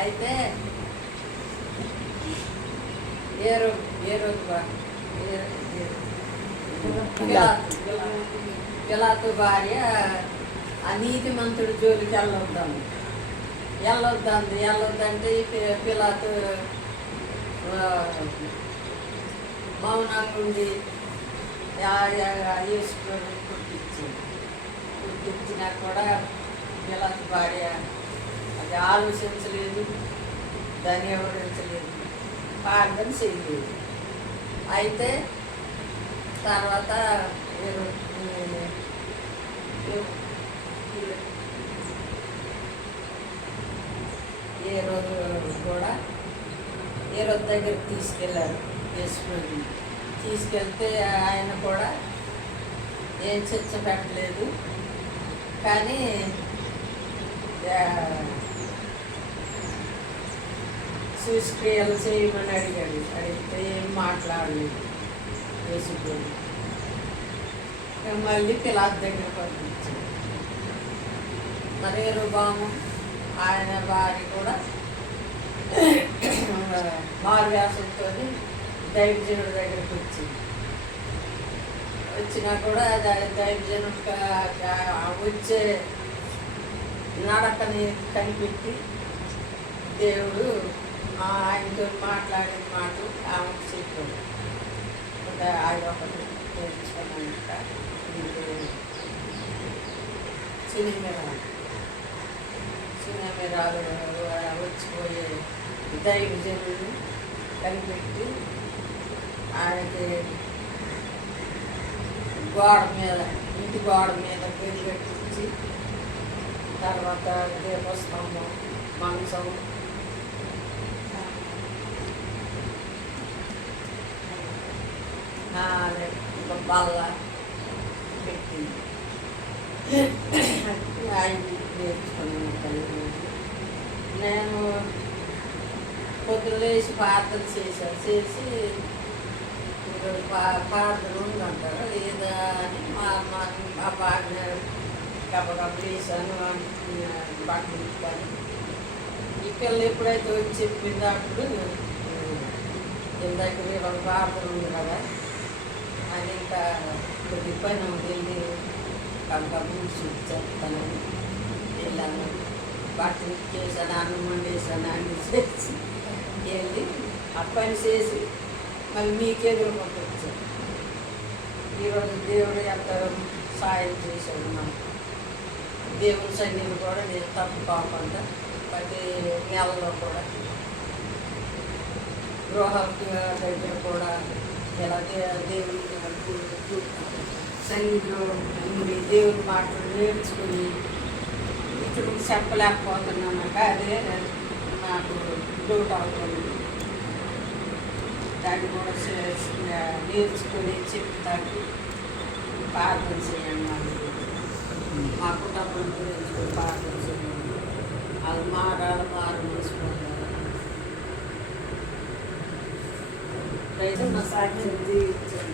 అయితే ఏ రోజు పిలాతు భార్య ఆ నీతిమంతుడి జోలికి వెళ్ళొద్దంటే పిలాతు మౌనంగా ఉండి యేసుని పుట్టించినా కూడా పిలాతు భార్య అది ఆలోచించలేదు, దాన్ని వివరించలేదు, ప్రార్థన చేయలేదు. అయితే తర్వాత ఏ రోజు కూడా ఏ రోజు దగ్గరికి తీసుకెళ్ళారు. యేసుని తీసుకెళ్తే ఆయన కూడా ఏం చర్చ పెట్టలేదు, కానీ సూచక్రియలు చేయమని అడిగితే ఏం మాట్లాడలేదు యేసుని. మళ్ళీ పిలాతు దగ్గర పంపించాడు. మరి యెరొబాము ఆయన భార్య కూడా మారువేషంతో దైవజనుడి దగ్గరికి వచ్చినా కూడా దైవజనుడు వచ్చే నడకని కనిపెట్టి దేవుడు ఆయనతో మాట్లాడిన మాటలు ఆమెకు చెప్పాడు. ఆయన ఒకటి నేర్చుకున్నాక సినిమేరాలు వచ్చిపోయే దైవజనుడిని కనిపెట్టి ఆయనకి ఇంటి గోడ మీద గది కట్టించి, తర్వాత దీపస్తంభం, మంచం, బల్ల పెట్టింది. ఆయన నేర్చుకున్నాను. నేను పొద్దున లేచి ప్రార్థన చేసి ప్రార్థన ఉందంటారా లేదా అని మా బాగా గబగబ లేసాను, బట్టలు కానీ ఈ పిల్లలు ఎప్పుడైతే వచ్చి చెప్పింది అప్పుడు ఇందాక వాళ్ళ ప్రార్థన ఉంది కదా అని ఇంకా కొద్ది పైన వెళ్ళి గబగబ చెప్తానని వెళ్ళాను. బట్టలు చేశాను, అన్నం వండేసాను, అన్ని చేసి వెళ్ళి ఆ పని చేసి మళ్ళీ మీకెదురు పంపించాను. ఈరోజు దేవుడు ఎంత సాయం చేశాడు నాకు. దేవుని సన్నిధి కూడా నేను తప్పుకోకుండా ప్రతి నెలలో కూడా గృహాల దగ్గర కూడా ఇలా దేవుని సన్నిధిలో దేవుని మాటలు నేర్చుకుని ఇప్పుడు చెప్పలేకపోతున్నాను. అదే నాకు డౌట్ అవుతుంది. దాన్ని కూడా నేర్చుకుని చెప్తాను. ప్రార్థన చేయండి, మా కుటుంబం గురించి ప్రార్థన చేయండి. అది మారాలి, నేర్చుకుంటారు. రైతు మా సాధ్యం జీవించండి.